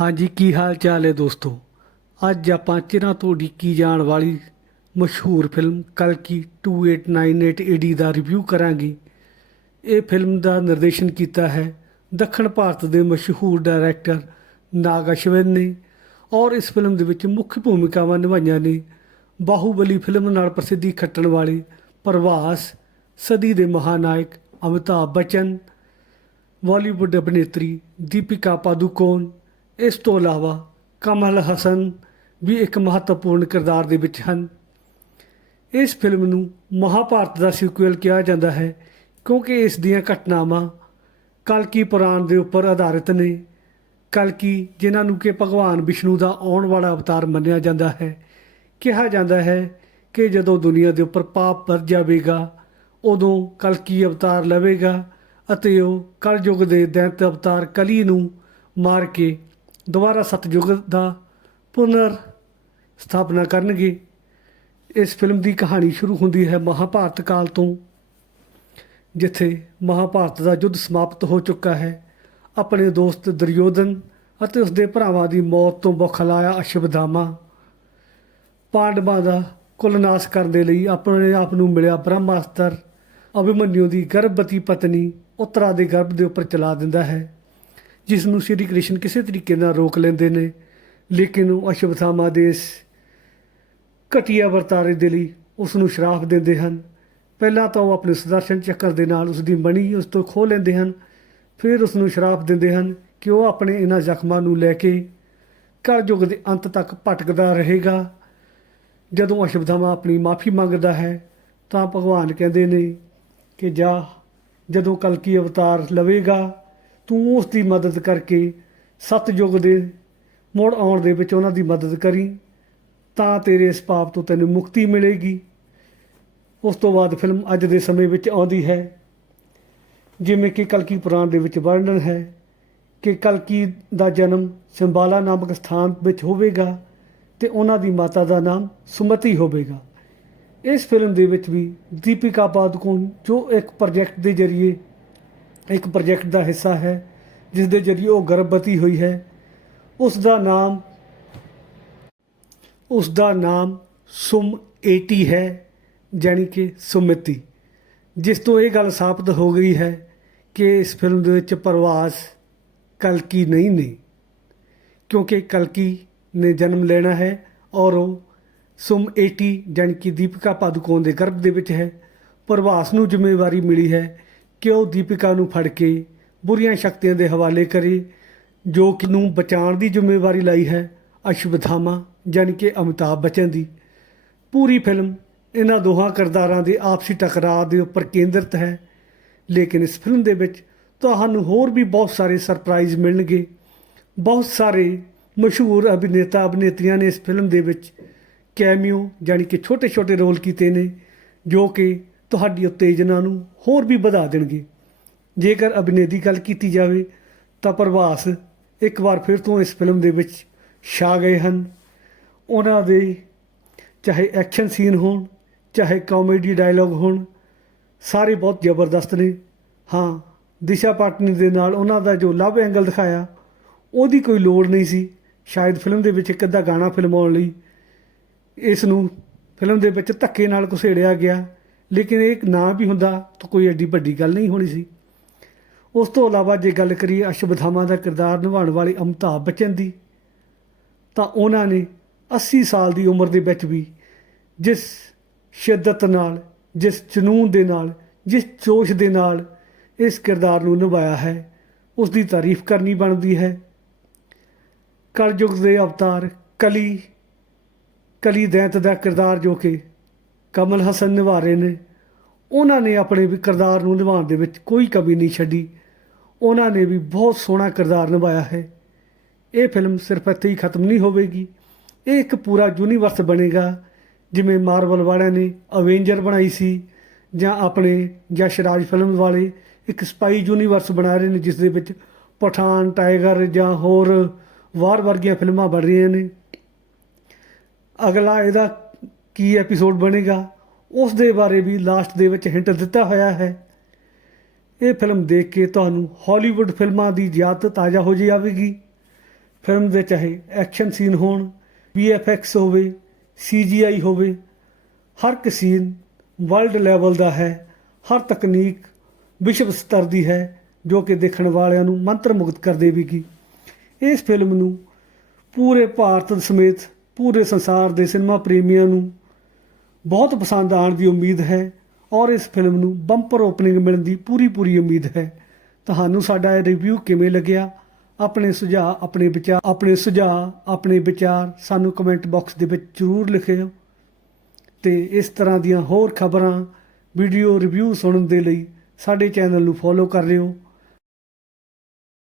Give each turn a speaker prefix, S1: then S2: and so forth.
S1: ਹਾਂਜੀ, ਕੀ ਹਾਲ ਚਾਲ ਹੈ ਦੋਸਤੋ? ਅੱਜ ਆਪਾਂ ਚਿਰਾਂ ਤੋਂ ਉਡੀਕੀ ਜਾਣ ਵਾਲੀ ਮਸ਼ਹੂਰ ਫਿਲਮ ਕਲਕੀ 2898 ਏਡੀ ਦਾ ਰਿਵਿਊ ਕਰਾਂਗੇ। ਇਹ ਫਿਲਮ ਦਾ ਨਿਰਦੇਸ਼ਨ ਕੀਤਾ ਹੈ, ਦੱਖਣ ਭਾਰਤ ਦੇ ਮਸ਼ਹੂਰ ਡਾਇਰੈਕਟਰ ਨਾਗ ਅਸ਼ਵਿਨ ਨੇ ਔਰ ਇਸ ਫਿਲਮ ਦੇ ਵਿੱਚ ਮੁੱਖ ਭੂਮਿਕਾਵਾਂ ਨਿਭਾਈਆਂ ਨੇ। ਬਾਹੂਬਲੀ ਫਿਲਮ ਨਾਲ ਪ੍ਰਸਿੱਧੀ ਖੱਟਣ ਵਾਲੇ ਪ੍ਰਭਾਸ, ਸਦੀ ਦੇ ਮਹਾਨਾਇਕ ਅਮਿਤਾਭ ਬਚਨ ਬਾਲੀਵੁੱਡ ਅਭਿਨੇਤਰੀ ਦੀਪਿਕਾ ਪਾਦੂਕੋਨ ਇਸ ਤੋਂ ਇਲਾਵਾ ਕਮਲ ਹਸਨ ਵੀ ਇੱਕ ਮਹੱਤਵਪੂਰਨ ਕਿਰਦਾਰ ਦੇ ਵਿੱਚ ਹਨ। ਇਸ ਫਿਲਮ ਨੂੰ ਮਹਾਭਾਰਤ ਦਾ ਸੀਕੁਅਲ ਕਿਹਾ ਜਾਂਦਾ ਹੈ ਕਿਉਂਕਿ ਇਸ ਦੀਆਂ ਘਟਨਾਵਾਂ ਕਲਕੀ ਪੁਰਾਣ ਦੇ ਉੱਪਰ ਆਧਾਰਿਤ ਨੇ। ਕਲਕੀ, ਜਿਨ੍ਹਾਂ ਨੂੰ ਕਿ ਭਗਵਾਨ ਵਿਸ਼ਨੂੰ ਦਾ ਆਉਣ ਵਾਲਾ ਅਵਤਾਰ ਮੰਨਿਆ ਜਾਂਦਾ ਹੈ, ਕਿਹਾ ਜਾਂਦਾ ਹੈ ਕਿ ਜਦੋਂ ਦੁਨੀਆ ਦੇ ਉੱਪਰ ਪਾਪ ਵਰ ਜਾਵੇਗਾ, ਉਦੋਂ ਕਲਕੀ ਅਵਤਾਰ ਲਵੇਗਾ ਅਤੇ ਉਹ ਕਲਯੁਗ ਦੇ ਦੈਂਤ ਅਵਤਾਰ ਕਲੀ ਨੂੰ ਮਾਰ ਕੇ ਦੁਬਾਰਾ ਸਤਯੁਗ ਦਾ ਪੁਨਰ ਸਥਾਪਨਾ ਕਰਨਗੇ। ਇਸ ਫਿਲਮ ਦੀ ਕਹਾਣੀ ਸ਼ੁਰੂ ਹੁੰਦੀ ਹੈ ਮਹਾਭਾਰਤ ਕਾਲ ਤੋਂ, ਜਿੱਥੇ ਮਹਾਭਾਰਤ ਦਾ ਯੁੱਧ ਸਮਾਪਤ ਹੋ ਚੁੱਕਾ ਹੈ। ਆਪਣੇ ਦੋਸਤ ਦੁਰਯੋਧਨ ਅਤੇ ਉਸਦੇ ਭਰਾਵਾਂ ਦੀ ਮੌਤ ਤੋਂ ਬਖਲਾਇਆ ਅਸ਼ਵਧਾਮਾ ਪਾਂਡਵਾਂ ਦਾ ਕੁਲ ਨਾਸ਼ ਕਰਨ ਦੇ ਲਈ ਆਪਣੇ ਆਪ ਨੂੰ ਮਿਲਿਆ ਬ੍ਰਹਮਾਸਤਰ। ਅਭਿਮਨਿਊ ਦੀ ਗਰਭਵਤੀ ਪਤਨੀ ਉਤਰਾ ਦੇ ਗਰਭ ਦੇ ਉੱਪਰ ਚਲਾ ਦਿੰਦਾ ਹੈ। ਜਿਸ ਨੂੰ ਸ਼੍ਰੀ ਕ੍ਰਿਸ਼ਨ ਕਿਸੇ ਤਰੀਕੇ ਨਾਲ ਰੋਕ ਲੈਂਦੇ ਨੇ, ਲੇਕਿਨ ਉਹ ਅਸ਼ਵਥਾਮਾ ਦੇ ਇਸ ਘਟੀਆ ਵਰਤਾਰੇ ਦੇ ਲਈ ਉਸ ਨੂੰ ਸ਼ਰਾਪ ਦਿੰਦੇ ਹਨ। ਪਹਿਲਾਂ ਤਾਂ ਉਹ ਆਪਣੇ ਸੁਦਰਸ਼ਨ ਚੱਕਰ ਦੇ ਨਾਲ ਉਸ ਦੀ ਮਣੀ ਉਸ ਤੋਂ ਖੋਹ ਲੈਂਦੇ ਹਨ, ਫਿਰ ਉਸ ਨੂੰ ਸ਼ਰਾਪ ਦਿੰਦੇ ਹਨ ਕਿ ਉਹ ਆਪਣੇ ਇਹਨਾਂ ਜ਼ਖਮਾਂ ਨੂੰ ਲੈ ਕੇ ਕਲਯੁਗ ਦੇ ਅੰਤ ਤੱਕ ਭਟਕਦਾ ਰਹੇਗਾ। ਜਦੋਂ ਅਸ਼ਵਥਾਮਾ ਆਪਣੀ ਮਾਫੀ ਮੰਗਦਾ ਹੈ, ਤਾਂ ਭਗਵਾਨ ਕਹਿੰਦੇ ਨੇ ਕਿ ਜਾ, ਜਦੋਂ ਕਲਕੀ ਅਵਤਾਰ ਲਵੇਗਾ ਤੂੰ ਉਸ ਦੀ ਮਦਦ ਕਰਕੇ ਸਤਯੁਗ ਦੇ ਮੋੜ ਆਉਣ ਦੇ ਵਿੱਚ ਉਹਨਾਂ ਦੀ ਮਦਦ ਕਰੀ, ਤਾਂ ਤੇਰੇ ਇਸ ਪਾਪ ਤੋਂ ਤੈਨੂੰ ਮੁਕਤੀ ਮਿਲੇਗੀ। ਉਸ ਤੋਂ ਬਾਅਦ ਫਿਲਮ ਅੱਜ ਦੇ ਸਮੇਂ ਵਿੱਚ ਆਉਂਦੀ ਹੈ, ਜਿਵੇਂ ਕਿ ਕਲਕੀ ਪੁਰਾਣ ਦੇ ਵਿੱਚ ਵਰਣਨ ਹੈ ਕਿ ਕਲਕੀ ਦਾ ਜਨਮ ਸਿੰਬਾਲਾ ਨਾਮਕ ਸਥਾਨ ਵਿੱਚ ਹੋਵੇਗਾ ਤੇ ਉਹਨਾਂ ਦੀ ਮਾਤਾ ਦਾ ਨਾਮ ਸੁਮਤੀ ਹੋਵੇਗਾ। ਇਸ ਫਿਲਮ ਦੇ ਵਿੱਚ ਵੀ ਦੀਪਿਕਾ ਪਾਦੂਕੋਣ, ਜੋ ਇੱਕ ਪ੍ਰੋਜੈਕਟ ਦੇ ਜ਼ਰੀਏ ਇੱਕ ਪ੍ਰੋਜੈਕਟ ਦਾ ਹਿੱਸਾ ਹੈ, ਜਿਸ ਦੇ ਜ਼ਰੀਏ ਉਹ ਗਰਭਵਤੀ ਹੋਈ ਹੈ। ਉਸ ਦਾ ਨਾਮ, ਉਸ ਦਾ ਨਾਮ ਸੁਮ 80 ਹੈ, ਜਾਣੀ ਕਿ ਸੁਮਿਤੀ, ਜਿਸ ਤੋਂ ਇਹ ਗੱਲ ਸਾਬਤ ਹੋ ਗਈ ਹੈ ਕਿ ਇਸ ਫਿਲਮ ਦੇ ਵਿੱਚ ਪ੍ਰਵਾਸ ਕਲਕੀ ਨਹੀਂ ਨੇ, ਕਿਉਂਕਿ ਕਲਕੀ ਨੇ ਜਨਮ ਲੈਣਾ ਹੈ ਔਰ ਉਹ ਸੁਮ 80 ਜਾਣੀ ਕਿ ਦੀਪਿਕਾ ਪਾਦੂਕੋਣ ਦੇ ਗਰਭ ਦੇ ਵਿੱਚ ਹੈ। ਪ੍ਰਵਾਸ ਨੂੰ ਜ਼ਿੰਮੇਵਾਰੀ ਮਿਲੀ ਹੈ ਕਿ ਉਹ ਦੀਪਿਕਾ ਨੂੰ ਫੜ ਕੇ ਬੁਰੀਆਂ ਸ਼ਕਤੀਆਂ ਦੇ ਹਵਾਲੇ ਕਰੇ, ਜੋ ਕਿ ਨੂੰ ਬਚਾਉਣ ਦੀ ਜ਼ਿੰਮੇਵਾਰੀ ਲਈ ਹੈ ਅਸ਼ਵਥਾਮਾ ਜਾਣੀ ਕਿ ਅਮਿਤਾਭ ਬਚਨ ਦੀ। ਪੂਰੀ ਫਿਲਮ ਇਹਨਾਂ ਦੋਹਾਂ ਕਿਰਦਾਰਾਂ ਦੇ ਆਪਸੀ ਟਕਰਾਅ ਦੇ ਉੱਪਰ ਕੇਂਦਰਿਤ ਹੈ। ਲੇਕਿਨ ਇਸ ਫਿਲਮ ਦੇ ਵਿੱਚ ਤੁਹਾਨੂੰ ਹੋਰ ਵੀ ਬਹੁਤ ਸਾਰੇ ਸਰਪ੍ਰਾਈਜ਼ ਮਿਲਣਗੇ। ਬਹੁਤ ਸਾਰੇ ਮਸ਼ਹੂਰ ਅਭਿਨੇਤਾ ਅਭਿਨੇਤਰੀਆਂ ਨੇ ਇਸ ਫਿਲਮ ਦੇ ਵਿੱਚ ਕੈਮੀਓ, ਜਾਣੀ ਕਿ ਛੋਟੇ-ਛੋਟੇ ਰੋਲ ਕੀਤੇ ਨੇ, ਜੋ ਕਿ ਤੁਹਾਡੀ ਉਤੇਜਨਾ ਨੂੰ ਹੋਰ ਵੀ ਵਧਾ ਦੇਣਗੇ। ਜੇਕਰ ਅਭਿਨੈ ਦੀ ਗੱਲ ਕੀਤੀ ਜਾਵੇ, ਤਾਂ ਪ੍ਰਭਾਸ ਇੱਕ ਵਾਰ ਫਿਰ ਤੋਂ ਇਸ ਫਿਲਮ ਦੇ ਵਿੱਚ ਛਾ ਗਏ ਹਨ। ਉਹਨਾਂ ਦੇ ਚਾਹੇ ਐਕਸ਼ਨ ਸੀਨ ਹੋਣ, ਚਾਹੇ ਕਾਮੇਡੀ ਡਾਇਲੌਗ ਹੋਣ, ਸਾਰੇ ਬਹੁਤ ਜ਼ਬਰਦਸਤ ਨੇ। ਹਾਂ, ਦਿਸ਼ਾ ਪਾਟਨੀ ਦੇ ਨਾਲ ਉਹਨਾਂ ਦਾ ਜੋ ਲਵ ਐਂਗਲ ਦਿਖਾਇਆ, ਉਹਦੀ ਕੋਈ ਲੋੜ ਨਹੀਂ ਸੀ। ਸ਼ਾਇਦ ਫਿਲਮ ਦੇ ਵਿੱਚ ਇੱਕ ਅੱਧਾ ਗਾਣਾ ਫਿਲਮਾਉਣ ਲਈ ਇਸ ਨੂੰ ਫਿਲਮ ਦੇ ਵਿੱਚ ਧੱਕੇ ਨਾਲ ਘੁਸੇੜਿਆ ਗਿਆ। ਲੇਕਿਨ ਇਹ ਨਾ ਵੀ ਹੁੰਦਾ ਤਾਂ ਕੋਈ ਐਡੀ ਵੱਡੀ ਗੱਲ ਨਹੀਂ ਹੋਣੀ ਸੀ। ਉਸ ਤੋਂ ਇਲਾਵਾ ਜੇ ਗੱਲ ਕਰੀਏ ਅਸ਼ਵਥਾਮਾ ਦਾ ਕਿਰਦਾਰ ਨਿਭਾਉਣ ਵਾਲੇ ਅਮਿਤਾਭ ਬੱਚਨ ਦੀ, ਤਾਂ ਉਹਨਾਂ ਨੇ 80 ਸਾਲ ਦੀ ਉਮਰ ਦੇ ਵਿੱਚ ਵੀ ਜਿਸ ਸ਼ਿੱਦਤ ਨਾਲ, ਜਿਸ ਜਨੂਨ ਦੇ ਨਾਲ, ਜਿਸ ਜੋਸ਼ ਦੇ ਨਾਲ ਇਸ ਕਿਰਦਾਰ ਨੂੰ ਨਿਭਾਇਆ ਹੈ ਉਸ ਦੀ ਤਾਰੀਫ ਕਰਨੀ ਬਣਦੀ ਹੈ। ਕਲਯੁਗ ਦੇ ਅਵਤਾਰ ਕਲੀ ਕਲੀ ਦੈਂਤ ਦਾ ਕਿਰਦਾਰ ਜੋ ਕਿ ਕਮਲ ਹਸਨ ਨਿਭਾ ਰਹੇ ਨੇ। ਉਹਨਾਂ ਨੇ ਆਪਣੇ ਵੀ ਕਿਰਦਾਰ ਨੂੰ ਨਿਭਾਉਣ ਦੇ ਵਿੱਚ ਕੋਈ ਕਮੀ ਨਹੀਂ ਛੱਡੀ। ਉਹਨਾਂ ਨੇ ਵੀ ਬਹੁਤ ਸੋਹਣਾ ਕਿਰਦਾਰ ਨਿਭਾਇਆ ਹੈ। ਇਹ ਫਿਲਮ ਸਿਰਫ ਇੱਥੇ ਹੀ ਖਤਮ ਨਹੀਂ ਹੋਵੇਗੀ। ਇਹ ਇੱਕ ਪੂਰਾ ਯੂਨੀਵਰਸ ਬਣੇਗਾ, ਜਿਵੇਂ ਮਾਰਵਲ ਵਾਲਿਆਂ ਨੇ ਅਵੇਂਜਰ ਬਣਾਈ ਸੀ, ਜਾਂ ਆਪਣੇ ਯਸ਼ ਰਾਜ ਫਿਲਮ ਵਾਲੇ ਇੱਕ ਸਪਾਈ ਯੂਨੀਵਰਸ ਬਣਾ ਰਹੇ ਨੇ, ਜਿਸ ਦੇ ਵਿੱਚ ਪਠਾਨ, ਟਾਈਗਰ ਜਾਂ ਹੋਰ ਵਾਰ ਵਰਗੀਆਂ ਫਿਲਮਾਂ ਬਣ ਰਹੀਆਂ ਨੇ। ਅਗਲਾ ਇਹਦਾ ਕੀ ਐਪੀਸੋਡ ਬਣੇਗਾ? ਉਸ ਦੇ ਬਾਰੇ ਵੀ ਲਾਸਟ ਦੇ ਵਿੱਚ ਹਿੰਟ ਦਿੱਤਾ ਹੋਇਆ ਹੈ। ਇਹ ਫਿਲਮ ਦੇਖ ਕੇ ਤੁਹਾਨੂੰ ਹਾਲੀਵੁੱਡ ਫਿਲਮਾਂ ਦੀ ਯਾਦ ਤਾਜ਼ਾ ਹੋ ਜਾਵੇਗੀ ਫਿਲਮ ਦੇ ਚਾਹੇ ਐਕਸ਼ਨ ਸੀਨ ਹੋਣ, VFX ਹੋਵੇ, CGI ਹੋਵੇ, ਹਰ ਇੱਕ ਸੀਨ ਵਰਲਡ ਲੈਵਲ ਦਾ ਹੈ। ਹਰ ਤਕਨੀਕ ਵਿਸ਼ਵ ਸਤਰ ਦੀ ਹੈ, ਜੋ ਕਿ ਦੇਖਣ ਵਾਲਿਆਂ ਨੂੰ ਮੰਤਰ ਮੁਗਧ ਕਰ ਦੇਵੇਗੀ। ਇਸ ਫਿਲਮ ਨੂੰ ਪੂਰੇ ਭਾਰਤ ਸਮੇਤ ਪੂਰੇ ਸੰਸਾਰ ਦੇ ਸਿਨੇਮਾ ਪ੍ਰੇਮੀਆਂ ਨੂੰ ਬਹੁਤ ਪਸੰਦ ਆਉਣ ਦੀ ਉਮੀਦ ਹੈ ਔਰ ਇਸ ਫਿਲਮ ਨੂੰ ਬੰਪਰ ਓਪਨਿੰਗ ਮਿਲਣ ਦੀ ਪੂਰੀ ਪੂਰੀ ਉਮੀਦ ਹੈ। ਤੁਹਾਨੂੰ ਸਾਡਾ ਇਹ ਰਿਵਿਊ ਕਿਵੇਂ ਲੱਗਿਆ? ਆਪਣੇ ਸੁਝਾਅ, ਆਪਣੇ ਵਿਚਾਰ, ਆਪਣੇ ਸੁਝਾਅ, ਆਪਣੇ ਵਿਚਾਰ ਸਾਨੂੰ ਕਮੈਂਟ ਬਾਕਸ ਦੇ ਵਿੱਚ ਜ਼ਰੂਰ ਲਿਖਿਓ। ਤੇ ਇਸ ਤਰ੍ਹਾਂ ਦੀਆਂ ਹੋਰ ਖਬਰਾਂ ਵੀਡੀਓ ਰਿਵਿਊ ਸੁਣਨ ਦੇ ਲਈ ਸਾਡੇ ਚੈਨਲ ਨੂੰ ਫੋਲੋ ਕਰ ਲਿਓ।